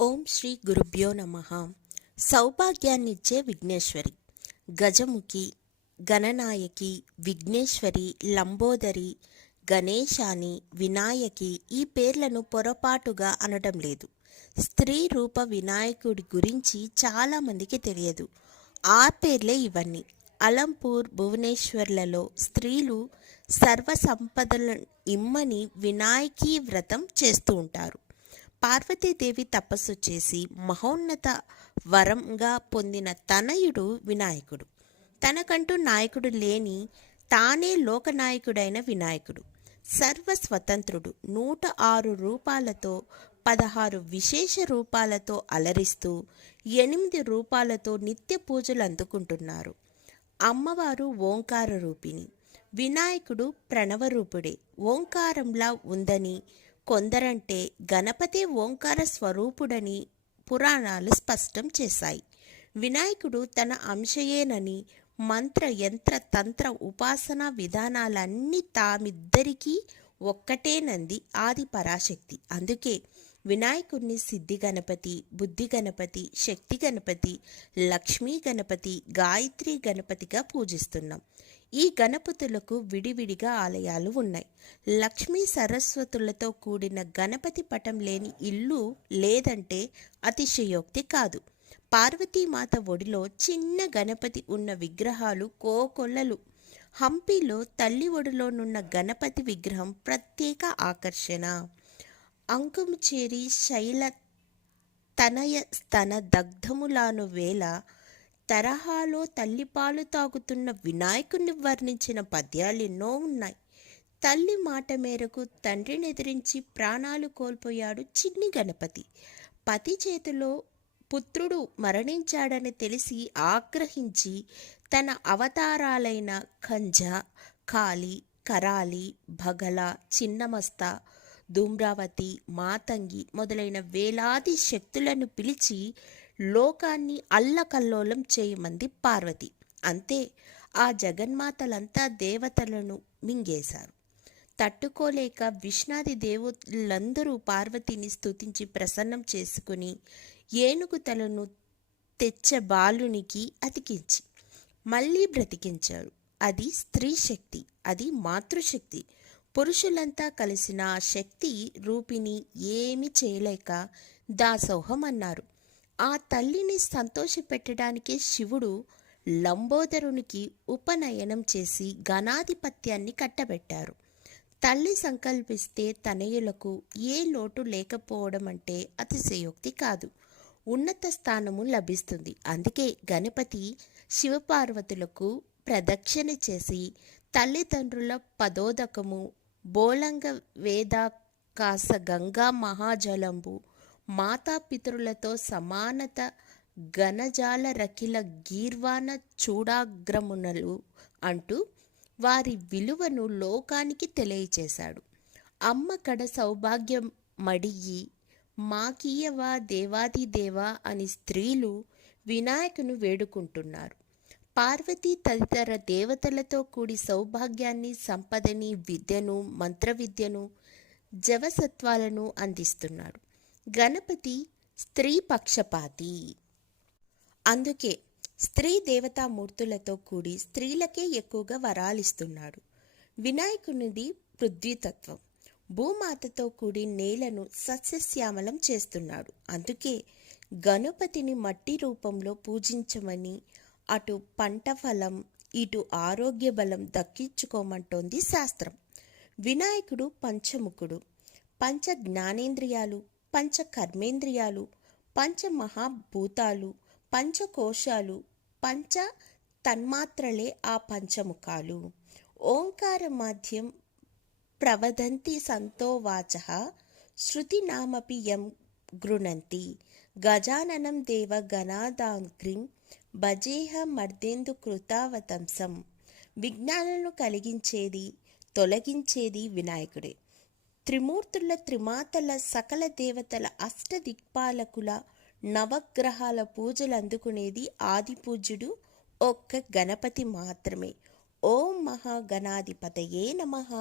ఓం శ్రీ గురుభ్యో నమ. సౌభాగ్యాన్నిచ్చే విఘ్నేశ్వరి. గజముఖి గణనాయకి విఘ్నేశ్వరి లంబోదరి గణేశాని వినాయకి ఈ పేర్లను పొరపాటుగా అనడం లేదు. స్త్రీ రూప వినాయకుడి గురించి చాలామందికి తెలియదు. ఆ పేర్లే ఇవన్నీ. అలంపూర్ భువనేశ్వర్లలో స్త్రీలు సర్వ సంపదలను ఇమ్మని వినాయకీ వ్రతం చేస్తూ ఉంటారు. పార్వతీదేవి తపస్సు చేసి మహోన్నత వరంగా పొందిన తనయుడు వినాయకుడు. తనకంటూ నాయకుడు లేని తానే లోకనాయకుడైన వినాయకుడు. సర్వ స్వతంత్రుడు. నూట ఆరు రూపాలతో పదహారు విశేష రూపాలతో అలరిస్తూ ఎనిమిది రూపాలతో నిత్య పూజలు అందుకుంటున్నారు. అమ్మవారు ఓంకార రూపిణి. వినాయకుడు ప్రణవరూపుడే. ఓంకారంలా ఉందని కొందరంటే గణపతి ఓంకార స్వరూపుడని పురాణాలు స్పష్టం చేశాయి. వినాయకుడు తన అంశయేనని మంత్ర యంత్ర తంత్ర ఉపాసన విధానాలన్నీ తామిద్దరికీ ఒక్కటేనంది ఆది పరాశక్తి. అందుకే వినాయకుడిని సిద్ధి గణపతి బుద్ధి గణపతి శక్తి గణపతి లక్ష్మీ గణపతి గాయత్రి గణపతిగా పూజిస్తున్నాం. ఈ గణపతులకు విడివిడిగా ఆలయాలు ఉన్నాయి. లక్ష్మీ సరస్వతులతో కూడిన గణపతి పటం లేని ఇల్లు లేదంటే అతిశయోక్తి కాదు. పార్వతీమాత ఒడిలో చిన్న గణపతి ఉన్న విగ్రహాలు కోకొల్లలు. హంపీలో తల్లి ఒడిలోనున్న గణపతి విగ్రహం ప్రత్యేక ఆకర్షణ. అంకుముచేరి శైల తనయ స్తన దగ్ధములాను వేళ తరహాలో తల్లిపాలు తాగుతున్న వినాయకుణ్ణి వర్ణించిన పద్యాలు ఎన్నో ఉన్నాయి. తల్లి మాట మేరకు తండ్రిని ఎదిరించి ప్రాణాలు కోల్పోయాడు చిన్ని గణపతి. పతి చేతిలో పుత్రుడు మరణించాడని తెలిసి ఆగ్రహించి తన అవతారాలైన కంజ కాళి కరాలి భగల చిన్నమస్త ధూమ్రావతి మాతంగి మొదలైన వేలాది శక్తులను పిలిచి లోకాన్ని అల్లకల్లోలం చేయమంది పార్వతి. అంతే ఆ జగన్మాతలంతా దేవతలను మింగేశారు. తట్టుకోలేక విష్ణాది దేవులందరూ పార్వతిని స్తుతించి ప్రసన్నం చేసుకుని ఏనుగు తలను తెచ్చ బాలునికి అతికించి మళ్ళీ బ్రతికించాడు అది స్త్రీ శక్తి అది మాతృశక్తి. పురుషులంతా కలిసిన ఆ శక్తి రూపిణి ఏమి చేయలేక దాసోహం అన్నారు. ఆ తల్లిని సంతోషపెట్టడానికి శివుడు లంబోదరునికి ఉపనయనం చేసి గణాధిపత్యాన్ని కట్టబెట్టారు. తల్లి సంకల్పిస్తే తనయులకు ఏ లోటు లేకపోవడం అంటే అతిశయోక్తి కాదు. ఉన్నత స్థానము లభిస్తుంది. అందుకే గణపతి శివపార్వతులకు ప్రదక్షిణ చేసి తల్లిదండ్రుల పదోదకము బోలంగ వేదాకాశ గంగా మహాజలంబు మాతాపితరులతో సమానత గణజాల రకిల గీర్వాణ చూడాగ్రమునలు అంటూ వారి విలువను లోకానికి తెలియచేశాడు. అమ్మ కడ సౌభాగ్యం మడియి మాకీయవా దేవాదిదేవా అని స్త్రీలు వినాయకును వేడుకుంటున్నారు. పార్వతీ తదితర దేవతలతో కూడి సౌభాగ్యాన్ని సంపదని విద్యను మంత్రవిద్యను జవసత్వాలను అందిస్తున్నాడు గణపతి స్త్రీ పక్షపాతి. అందుకే స్త్రీ దేవతామూర్తులతో కూడి స్త్రీలకే ఎక్కువగా వరాలిస్తున్నాడు. వినాయకునిది పృథ్వీతత్వం. భూమాతతో కూడి నేలను సస్యశ్యామలం చేస్తున్నాడు. అందుకే గణపతిని మట్టి రూపంలో పూజించమని అటు పంట ఫలం ఇటు ఆరోగ్య బలం దక్కించుకోమంటోంది శాస్త్రం. వినాయకుడు పంచముఖుడు. పంచ జ్ఞానేంద్రియాలు పంచ కర్మేంద్రియాలు పంచ మహాభూతాలు పంచకోశాలు పంచ తన్మాత్రలే ఆ పంచముఖాలు. ఓంకార మాధ్యం ప్రవదంతి సంతోవాచ శృతినామపి యం గృణంతి. గజాననం దేవ గణాదాగ్రిం భజేహ మర్దేందు కృతావతంసం. విజ్ఞానాలను కలిగించేది తొలగించేది వినాయకుడే. త్రిమూర్తుల త్రిమాతల సకల దేవతల అష్టదిక్పాలకుల నవగ్రహాల పూజలు అందుకునేది ఆదిపూజ్యుడు ఒక్క గణపతి మాత్రమే. ఓం మహాగణాధిపతయే నమః.